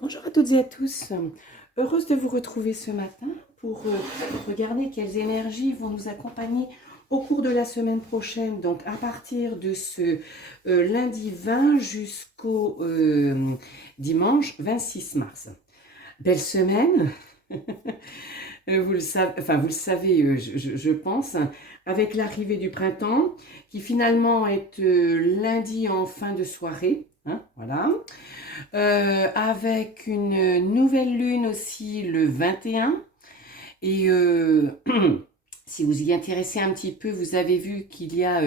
Bonjour à toutes et à tous, heureuse de vous retrouver ce matin pour regarder quelles énergies vont nous accompagner au cours de la semaine prochaine, donc à partir de ce lundi 20 jusqu'au dimanche 26 mars. Belle semaine, vous le savez, enfin vous le savez, je pense, avec l'arrivée du printemps qui finalement est lundi en fin de soirée, hein, voilà. Avec une nouvelle lune aussi le 21. Et si vous y intéressez un petit peu, vous avez vu qu'il y a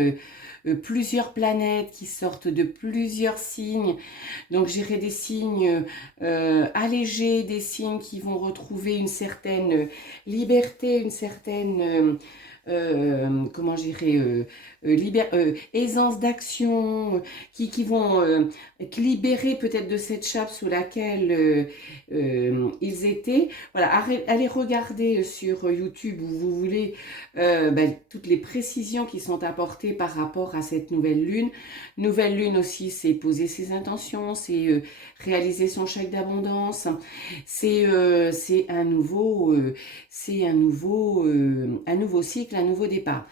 plusieurs planètes qui sortent de plusieurs signes. Donc j'irai des signes allégés, des signes qui vont retrouver une certaine liberté, une certaine comment j'irais, aisance d'action, qui vont libérer peut-être de cette chape sous laquelle ils étaient. Voilà, allez regarder sur YouTube où vous voulez toutes les précisions qui sont apportées par rapport à cette nouvelle lune. Nouvelle lune aussi, c'est poser ses intentions, c'est réaliser son chèque d'abondance, c'est un nouveau cycle, un nouveau départ,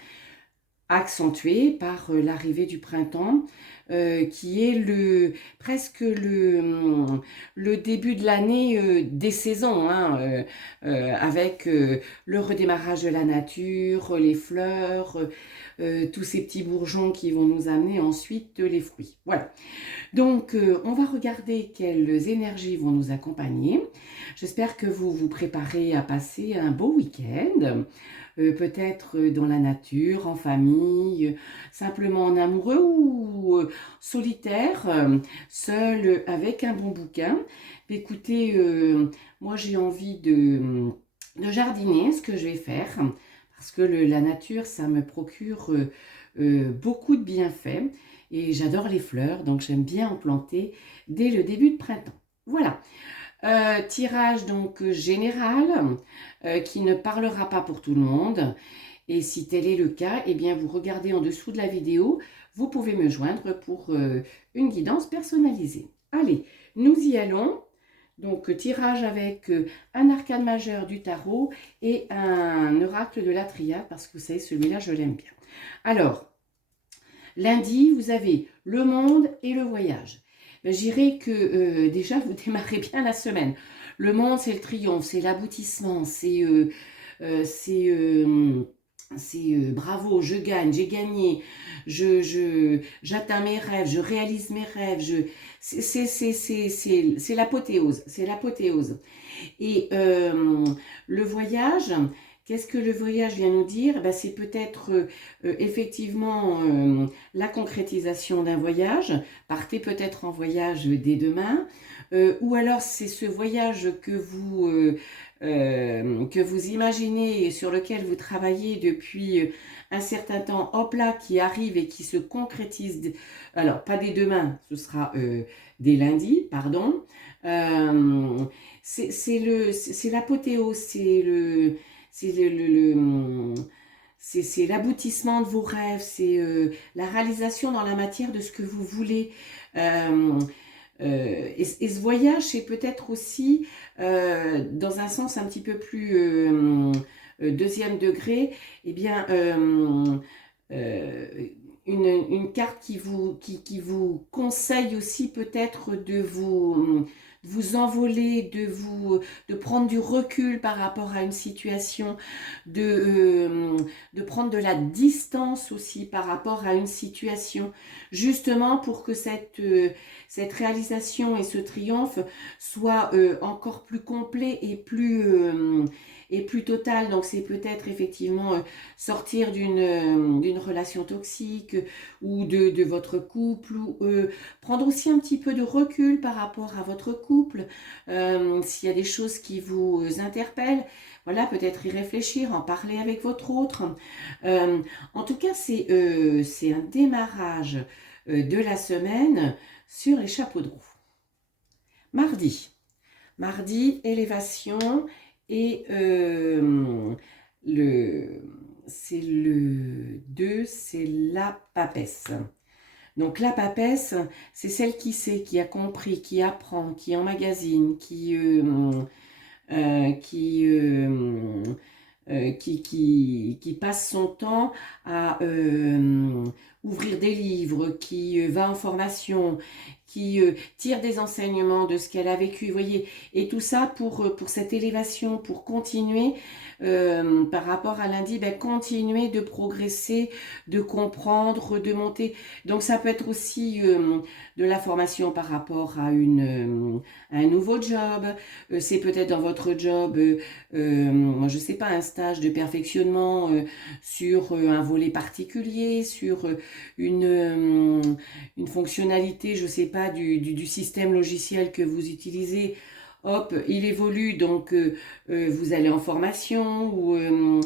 accentué par l'arrivée du printemps, qui est presque le début de l'année des saisons, hein, avec le redémarrage de la nature, les fleurs, tous ces petits bourgeons qui vont nous amener ensuite les fruits. Voilà. Donc, on va regarder quelles énergies vont nous accompagner. J'espère que vous vous préparez à passer un beau week-end, peut-être dans la nature, en famille, simplement en amoureux ou solitaire, seul avec un bon bouquin. Écoutez, moi j'ai envie de jardiner, ce que je vais faire, parce que la nature, ça me procure beaucoup de bienfaits. Et j'adore les fleurs, donc j'aime bien en planter dès le début de printemps. Voilà. Tirage donc général qui ne parlera pas pour tout le monde. Et si tel est le cas, eh bien vous regardez en dessous de la vidéo, vous pouvez me joindre pour une guidance personnalisée. Allez, nous y allons. Donc tirage avec un arcane majeur du tarot et un oracle de la triade, parce que vous savez, celui-là je l'aime bien. Alors, lundi, vous avez le monde et le voyage. Ben, je dirais que déjà, vous démarrez bien la semaine. Le monde, c'est le triomphe, c'est l'aboutissement, c'est bravo, je gagne, j'ai gagné, j'atteins mes rêves, je réalise mes rêves, c'est l'apothéose, c'est l'apothéose. Et le voyage, qu'est-ce que le voyage vient nous dire? Ben, c'est peut-être effectivement la concrétisation d'un voyage. Partez peut-être en voyage dès demain. Ou alors c'est ce voyage que vous imaginez et sur lequel vous travaillez depuis un certain temps, hop là, qui arrive et qui se concrétise. Alors, pas dès demain, ce sera dès lundi, pardon. Euh, c'est l'apothéose, c'est l'aboutissement de vos rêves, c'est la réalisation dans la matière de ce que vous voulez. Euh, et ce voyage, c'est peut-être aussi, dans un sens un petit peu plus deuxième degré, eh bien, euh, une carte qui vous conseille aussi peut-être de vous envoler, de prendre du recul par rapport à une situation, de prendre de la distance aussi par rapport à une situation, justement pour que cette réalisation et ce triomphe soient encore plus complets et plus total. Donc c'est peut-être effectivement sortir d'une relation toxique ou de votre couple, ou prendre aussi un petit peu de recul par rapport à votre couple, s'il y a des choses qui vous interpellent. Voilà, peut-être y réfléchir, en parler avec votre autre. En tout cas, c'est un démarrage de la semaine sur les chapeaux de roue. Mardi. Mardi, élévation et c'est le 2, c'est la papesse. Donc la papesse, c'est celle qui sait, qui a compris, qui apprend, qui emmagasine, euh, qui, euh, qui passe son temps à ouvrir des livres, qui va en formation, qui tire des enseignements de ce qu'elle a vécu, vous voyez, et tout ça pour cette élévation, pour continuer par rapport à lundi, ben, continuer de progresser, de comprendre, de monter. Donc ça peut être aussi de la formation par rapport à un nouveau job, c'est peut-être dans votre job, je ne sais pas, un stage de perfectionnement sur un volet particulier, sur une fonctionnalité, je ne sais pas, du système logiciel que vous utilisez. Hop, il évolue, donc vous allez en formation,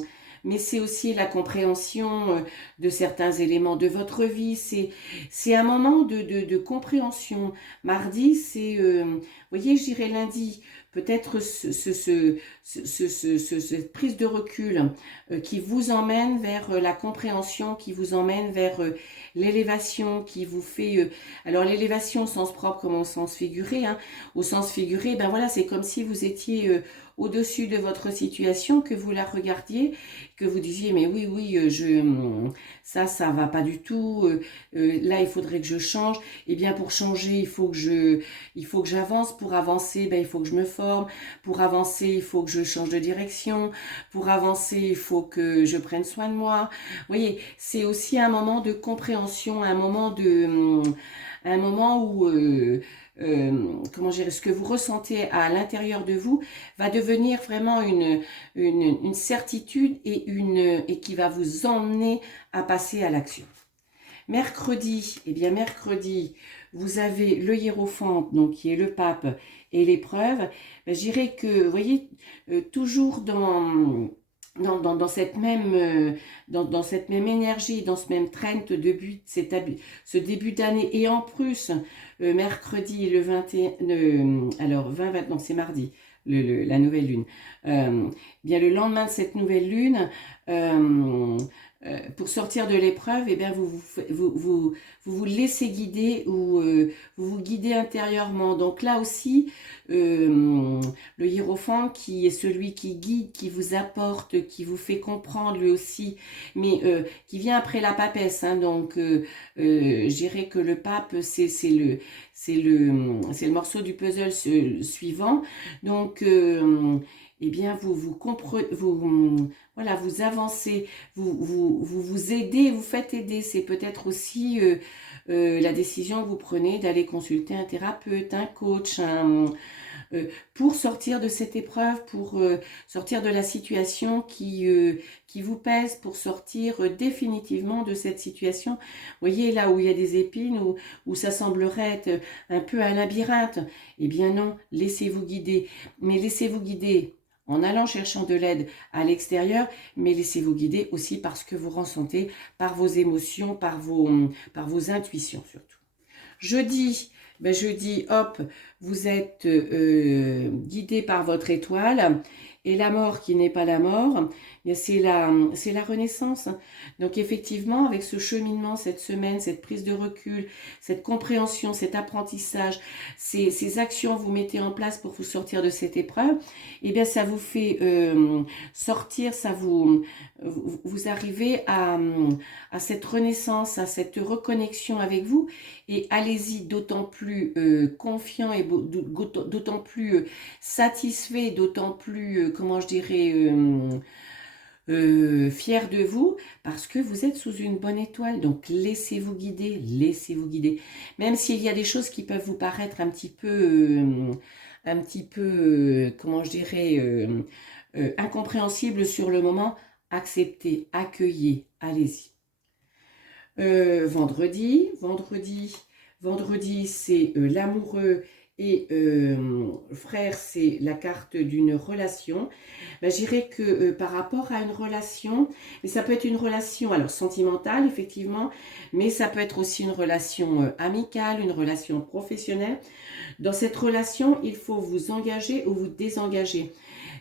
mais c'est aussi la compréhension de certains éléments de votre vie. C'est un moment de compréhension. Mardi, c'est, vous voyez, je dirais lundi, peut-être cette prise de recul qui vous emmène vers la compréhension, qui vous emmène vers l'élévation, qui vous fait... alors l'élévation au sens propre comme au sens figuré, hein. Au sens figuré, ben voilà, c'est comme si vous étiez au-dessus de votre situation, que vous la regardiez, que vous disiez, mais oui, oui, ça va pas du tout, là, il faudrait que je change. Eh bien, pour changer, il faut que j'avance. Pour avancer, ben, il faut que je me forme. Pour avancer, il faut que je change de direction. Pour avancer, il faut que je prenne soin de moi. Vous voyez, c'est aussi un moment de compréhension, un moment où, comment dire, ce que vous ressentez à l'intérieur de vous va devenir vraiment une certitude et qui va vous emmener à passer à l'action. Mercredi, eh bien mercredi, vous avez le hiérophante, donc qui est le pape, et l'épreuve. Ben, je dirais que, vous voyez, toujours dans cette même, dans cette même énergie, dans ce même trend de but, ce début d'année, et en plus, mercredi, le 21, alors 20, non, c'est mardi, la nouvelle lune. Bien le lendemain de cette nouvelle lune, pour sortir de l'épreuve, eh bien vous laissez guider ou vous vous guidez intérieurement. Donc là aussi, le hiérophant qui est celui qui guide, qui vous apporte, qui vous fait comprendre lui aussi, mais qui vient après la papesse. Hein, donc je dirais que le pape, c'est le morceau du puzzle suivant. Donc eh bien, vous comprenez, voilà, vous avancez, vous aidez, vous faites aider. C'est peut-être aussi la décision que vous prenez d'aller consulter un thérapeute, un coach, pour sortir de cette épreuve, pour sortir de la situation qui vous pèse, pour sortir définitivement de cette situation. Vous voyez, là où il y a des épines, où ça semblerait être un peu un labyrinthe, eh bien non, laissez-vous guider. Mais laissez-vous guider en allant cherchant de l'aide à l'extérieur, mais laissez-vous guider aussi par ce que vous ressentez, par vos émotions, par vos intuitions surtout. Jeudi, hop, vous êtes guidé par votre étoile. Et la mort qui n'est pas la mort, c'est la renaissance. Donc effectivement, avec ce cheminement, cette semaine, cette prise de recul, cette compréhension, cet apprentissage, ces actions que vous mettez en place pour vous sortir de cette épreuve, eh bien ça vous fait sortir, vous arrivez à cette renaissance, à cette reconnexion avec vous, et allez-y d'autant plus confiant et d'autant plus satisfait, d'autant plus, comment je dirais, fier de vous, parce que vous êtes sous une bonne étoile. Donc laissez-vous guider, laissez-vous guider. Même s'il y a des choses qui peuvent vous paraître un petit peu, comment je dirais, incompréhensibles sur le moment, acceptez, accueillez, allez-y. Vendredi, c'est l'amoureux et frère, c'est la carte d'une relation. Ben, je dirais que par rapport à une relation, mais ça peut être une relation alors sentimentale effectivement, mais ça peut être aussi une relation amicale, une relation professionnelle. Dans cette relation, il faut vous engager ou vous désengager.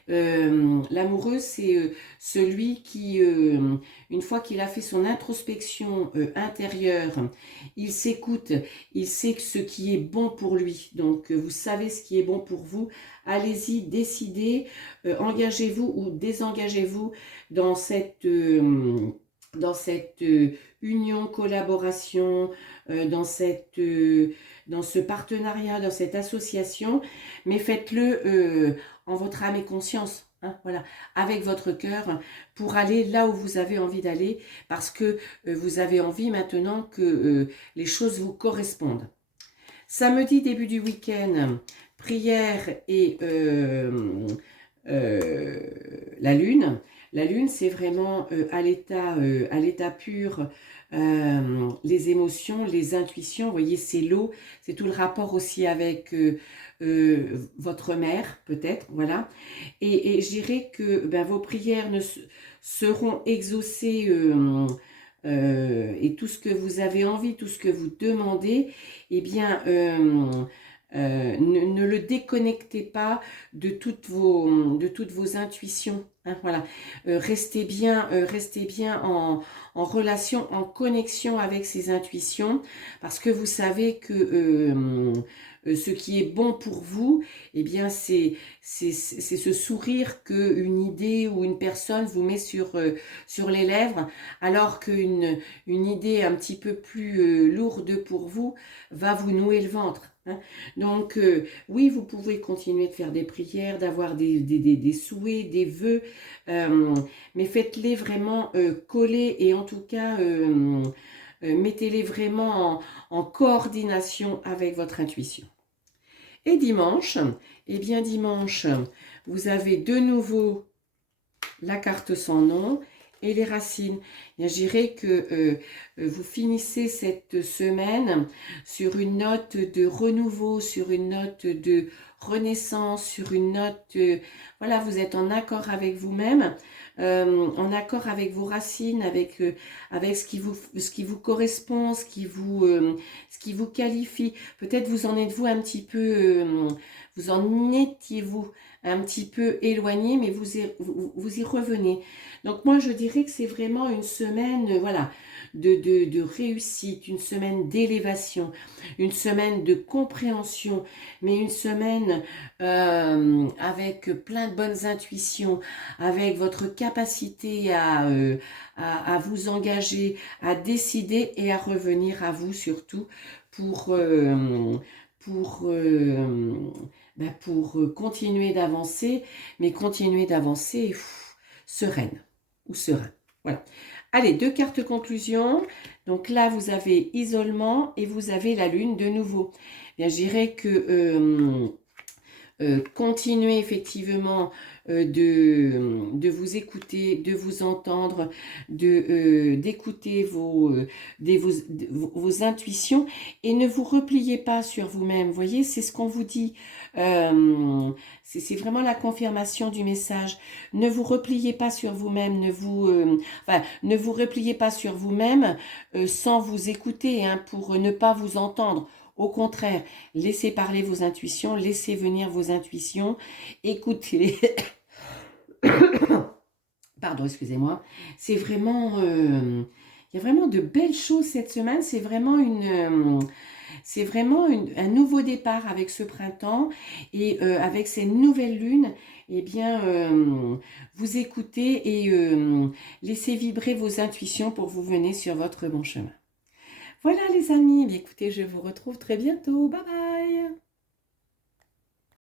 L'amoureux, c'est celui qui, une fois qu'il a fait son introspection intérieure, il s'écoute, il sait ce qui est bon pour lui. Donc, vous savez ce qui est bon pour vous. Allez-y, décidez, engagez-vous ou désengagez-vous dans cette union, collaboration, dans ce partenariat, dans cette association, mais faites-le en votre âme et conscience, hein, voilà, avec votre cœur, pour aller là où vous avez envie d'aller, parce que vous avez envie maintenant que les choses vous correspondent. Samedi, début du week-end, prière et la lune. La lune, c'est vraiment à l'état pur, les émotions, les intuitions. Vous voyez, c'est l'eau, c'est tout le rapport aussi avec votre mère, peut-être, voilà. Et je dirais que ben, vos prières seront exaucées et tout ce que vous avez envie, tout ce que vous demandez, eh bien, ne le déconnectez pas de toutes vos intuitions. Hein, voilà. Restez bien en relation, en connexion avec ces intuitions, parce que vous savez que ce qui est bon pour vous, eh bien, c'est ce sourire qu'une idée ou une personne vous met sur les lèvres, alors une idée un petit peu plus lourde pour vous va vous nouer le ventre. Hein. Donc, oui, vous pouvez continuer de faire des prières, d'avoir des souhaits, des vœux, mais faites-les vraiment coller et en tout cas, mettez-les vraiment en coordination avec votre intuition. Et dimanche, eh bien dimanche, vous avez de nouveau la carte sans nom et les racines. Je dirais que vous finissez cette semaine sur une note de renouveau, sur une note de renaissance, sur une note, voilà, vous êtes en accord avec vous-même, en accord avec vos racines, avec ce qui vous correspond, ce qui vous qualifie. Peut-être vous en êtes-vous un petit peu, vous en étiez-vous un petit peu éloigné, mais vous y revenez. Donc moi, je dirais que c'est vraiment une semaine, voilà, de réussite, une semaine d'élévation, une semaine de compréhension, mais une semaine avec plein de bonnes intuitions, avec votre capacité à vous engager, à décider et à revenir à vous surtout pour... pour continuer d'avancer, mais continuer d'avancer sereine ou serein. Voilà. Allez, 2 cartes conclusion. Donc là, vous avez isolement et vous avez la lune de nouveau. Bien, je dirais que continuez effectivement de vous écouter, de vous entendre, d'écouter vos intuitions et ne vous repliez pas sur vous-même. Vous voyez, c'est ce qu'on vous dit. C'est vraiment la confirmation du message. Ne vous repliez pas sur vous-même, ne vous repliez pas sur vous-même sans vous écouter, hein, pour ne pas vous entendre. Au contraire, laissez parler vos intuitions, laissez venir vos intuitions, écoutez-les. Pardon, excusez-moi. C'est vraiment, il y a vraiment de belles choses cette semaine. C'est vraiment un nouveau départ avec ce printemps et avec ces nouvelles lunes. Eh bien, vous écoutez et laissez vibrer vos intuitions pour vous mener sur votre bon chemin. Voilà les amis, écoutez, je vous retrouve très bientôt. Bye bye!